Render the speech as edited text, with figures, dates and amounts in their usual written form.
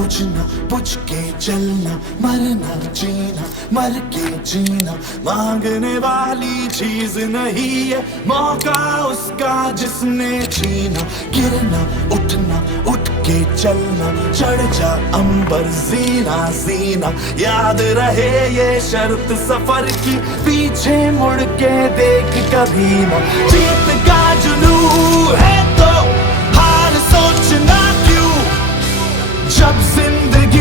बुझना बुझ के चलना, मरना जीना मर के जीना। मांगने वाली चीज नहीं है मौका उसका जिसने छीना। गिरना उठना उठ के चलना, चढ़ जा अंबर जीना जीना। याद रहे ये शर्त सफर की, पीछे मुड़ के देख कभी ना। जीत का जुनून है तो हार सोचना क्यों, जब जिंदगी